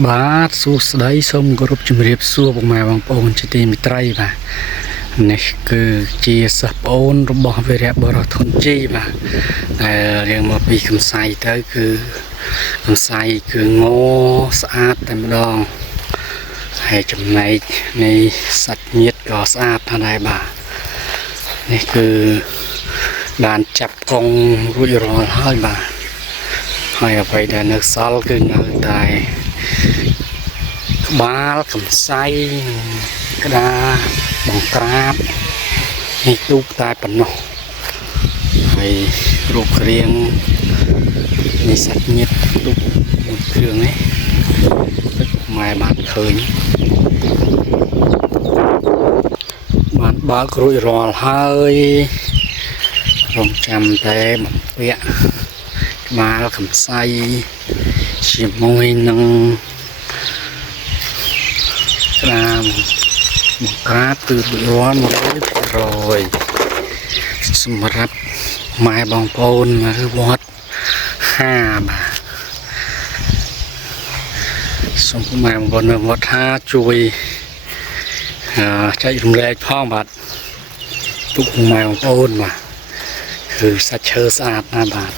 បាទសួស្តីសូមគោរពជំរាបសួរពុកម៉ែបងប្អូនជាទីមេត្រីបាទនេះគឺជាសិស្សប្អូនរបស់វីរៈបរោះធនជីបាទដែលរៀងមកពីកំសៃទៅគឺកំសៃគឺងស្អាតតែម្ដងហើយចំណែកនៃសាច់ញាតិក៏ស្អាតដែរបាទនេះគឺបានចាប់កង់រួចរាល់ហើយបាទហើយអ្វីដែលនៅសល់គឺនៅតែក្បាលកំសៃក្តារបង្ក្រាបនេះទូកតែប៉ុណ្ណោះហើយរូបរាងនៃសាច់ញាតិទូកមួយគ្រឿងនេះទឹកម៉ែបានឃើញបានបើករួចរាល់ហើយរងចាំតែបំពាក់ក្បាលកំសៃជាមួយនឹងក្តារបង្ក្រាបគឺរាល់ 100% សម្រាប់ម៉ែបងប្អូននៅវត្ត5បាទសូមម៉ែបងប្អូននៅវត្ត5ជួយចែករំលែកផងបាទទុកម៉ែបងប្អូនបាទគឺសាច់ឈើស្អាតណាស់បាទ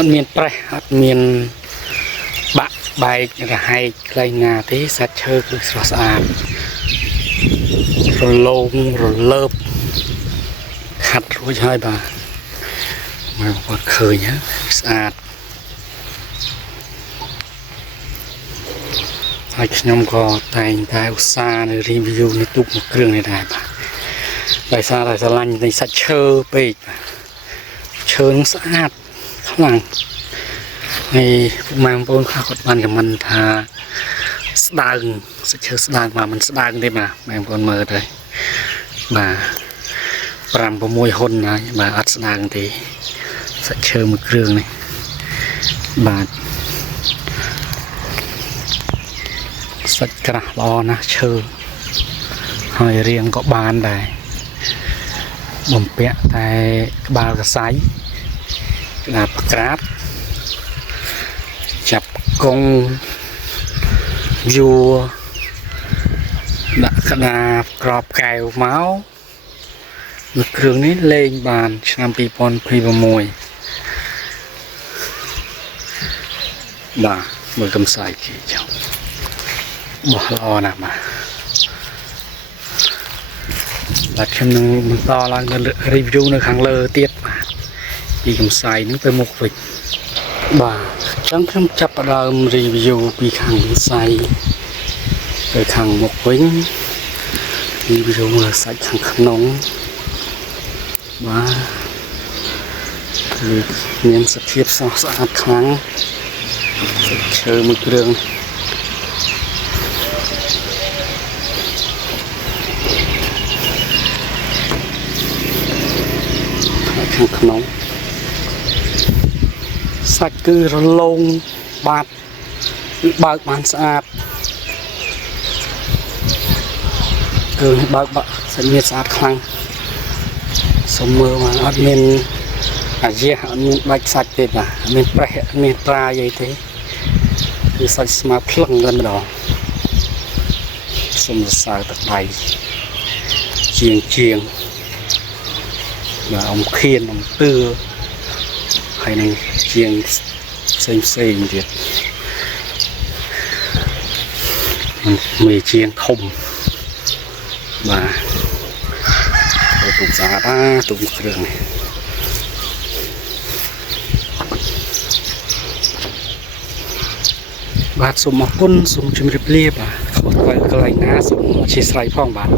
អត់មានប្រេះអត់មានបាក់បែករហែកខ្លីណាទេសាច់ឈើគឺស្រស់ស្អាតរលោងរលើបខាត់រួចហើយបាទមកគាត់ឃើញស្អាតហើយខ្ញុំក៏តែងតែឧស្សាហ៍នៅ review នៃទូកមួយគ្រឿងនេះដែរបាទដោយសារតែស្រឡាញ់នៃសាច់ឈើពេកបាទឈើនឹងស្អាតខ្លាំងហើយម៉ែបងប្អូនខ្លះគាត់បានខមមិនថាស្ដើងសាច់ឈើស្ដើងបាទមិនស្ដើងទេបាទម៉ែបងប្អូនមើលទៅបាទ5 6 ហ៊ុនហើយបាទអត់ស្ដើងទេសាច់ឈើមួយគ្រឿងនេះបាទសាច់ក្រាស់ល្អណាស់ឈើហើយរាងក៏បានដែរបំពាក់តែក្បាលកសៃក្តារប្រក្រាបចាប់កង់យួរដាក់ក្តារក្របកែវមកមួយគ្រឿងនេះលេងបានឆ្នាំ2026បាទមើលកំសៃគេចុះបោះល្អណាស់បាទខ្ញុំនឹងបន្តឡើងនៅ review នៅខាងលើទៀតបាទពីកំសៃនឹងទៅមុខវិញបាទអញ្ចឹងខ្ញុំចាប់ផ្ដើម review ពីខាងកំសៃទៅខាងមុខវិញ review មើលសាច់ខាងក្នុងបាទគឺមានសភាពស្រស់ស្អាតខ្លាំងឈើមួយគ្រឿងខាងក្នុងសាច់គឺរលោងបាត់គឺបើកបានស្អាតគឺបើកសាច់មានស្អាតខ្លាំងសុំមើលមកអត់មានអាយះអត់មានបាច់សាច់ទេបាទអត់មានប្រេះអត់មានត្រាអីទេគឺសាច់ស្មើភ្លឹងតែម្ដងសុំសរសើរទឹកដៃជាងបាទអំខៀនអំទឿហើយនឹងជាងផ្សេងទៀតមានជាងធំបាទទូកស្អាតទូកគ្រឿងនេះបាទសូមអរគុណសូមជម្រាបលាបាទខុសទៅកន្លែងណាសូមអធិស្ឋានផងបាទ